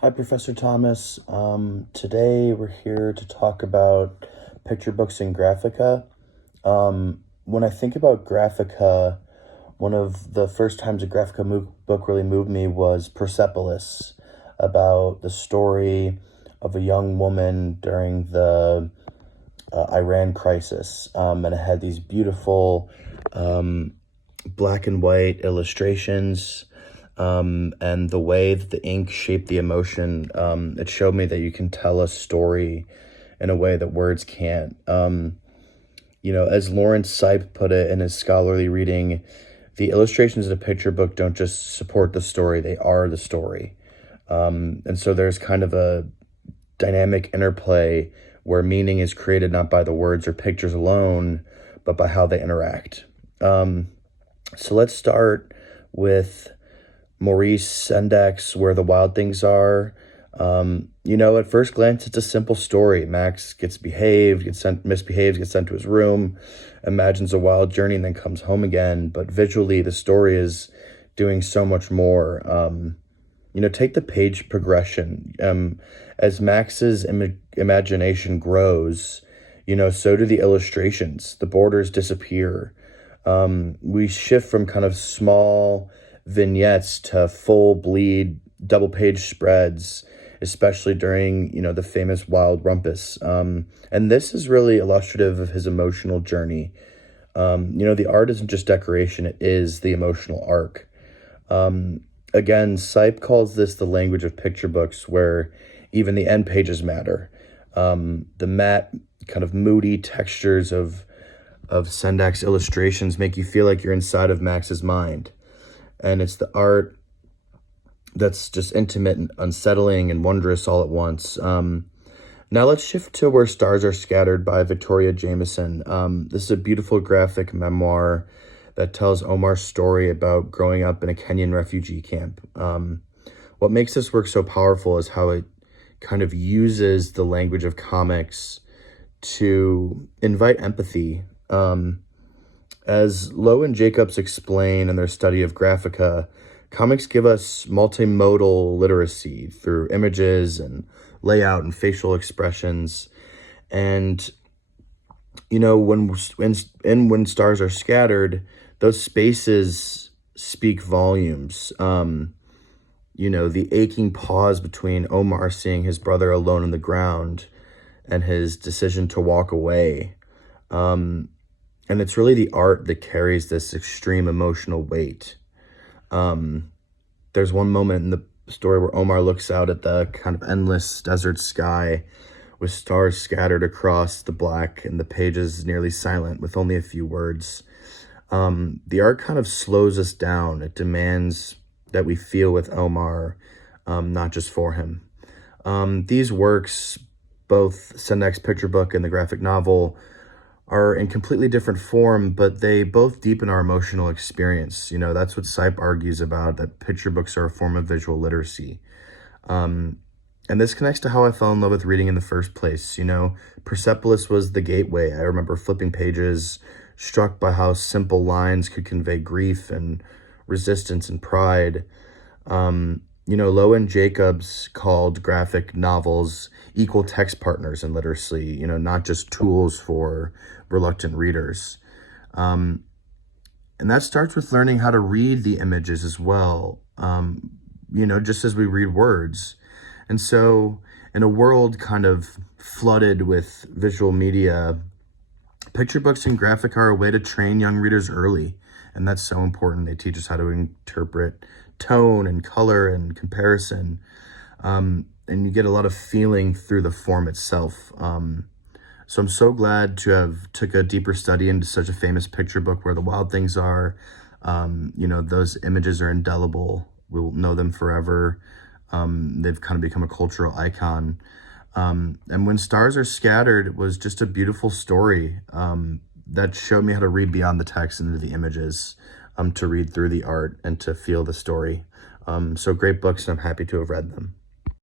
Hi, Professor Thomas. Today we're here to talk about picture books and Graphica. When I think about Graphica, one of the first times a book really moved me was Persepolis, about the story of a young woman during the Iran crisis. And it had these beautiful black and white illustrations, and the way that the ink shaped the emotion. It showed me that you can tell a story in a way that words can't. As Lawrence Sipe put it in his scholarly reading, the illustrations in a picture book don't just support the story, they are the story. And so there's kind of a dynamic interplay where meaning is created not by the words or pictures alone, but by how they interact. So let's start with Maurice Sendak's Where the Wild Things Are. At first glance, it's a simple story. Max misbehaves, gets sent to his room, imagines a wild journey, and then comes home again. But visually, the story is doing so much more. Take the page progression. As Max's imagination grows, so do the illustrations. The borders disappear. We shift from kind of small vignettes to full bleed double page spreads, especially during, the famous Wild Rumpus. And this is really illustrative of his emotional journey. The art isn't just decoration, it is the emotional arc. Again, Sipe calls this the language of picture books, where even the end pages matter. The matte, kind of moody textures of Sendak's illustrations make you feel like you're inside of Max's mind. And it's the art that's just intimate and unsettling and wondrous all at once. Now let's shift to Where Stars Are Scattered by Victoria Jameson. This is a beautiful graphic memoir that tells Omar's story about growing up in a Kenyan refugee camp. What makes this work so powerful is how it kind of uses the language of comics to invite empathy. As Lowe and Jacobs explain in their study of Graphica, comics give us multimodal literacy through images and layout and facial expressions. And, when stars are scattered, those spaces speak volumes. The aching pause between Omar seeing his brother alone on the ground and his decision to walk away. And it's really the art that carries this extreme emotional weight. There's one moment in the story where Omar looks out at the kind of endless desert sky with stars scattered across the black, and the pages nearly silent with only a few words. The art kind of slows us down. It demands that we feel with Omar, not just for him. These works, both Sendak's picture book and the graphic novel, are in completely different form, but they both deepen our emotional experience. That's what Sipe argues about, that picture books are a form of visual literacy. And this connects to how I fell in love with reading in the first place. Persepolis was the gateway. I remember flipping pages, struck by how simple lines could convey grief and resistance and pride. Lowe and Jacobs called graphic novels equal text partners in literacy, not just tools for reluctant readers. And that starts with learning how to read the images as well, just as we read words. And so in a world kind of flooded with visual media, picture books and graphic are a way to train young readers early. And that's so important. They teach us how to interpret tone and color and comparison. And you get a lot of feeling through the form itself. So I'm so glad to have took a deeper study into such a famous picture book, Where the Wild Things Are. Those images are indelible. We'll know them forever. They've kind of become a cultural icon. And When Stars Are Scattered was just a beautiful story that showed me how to read beyond the text into the images, to read through the art and to feel the story. So great books, and I'm happy to have read them.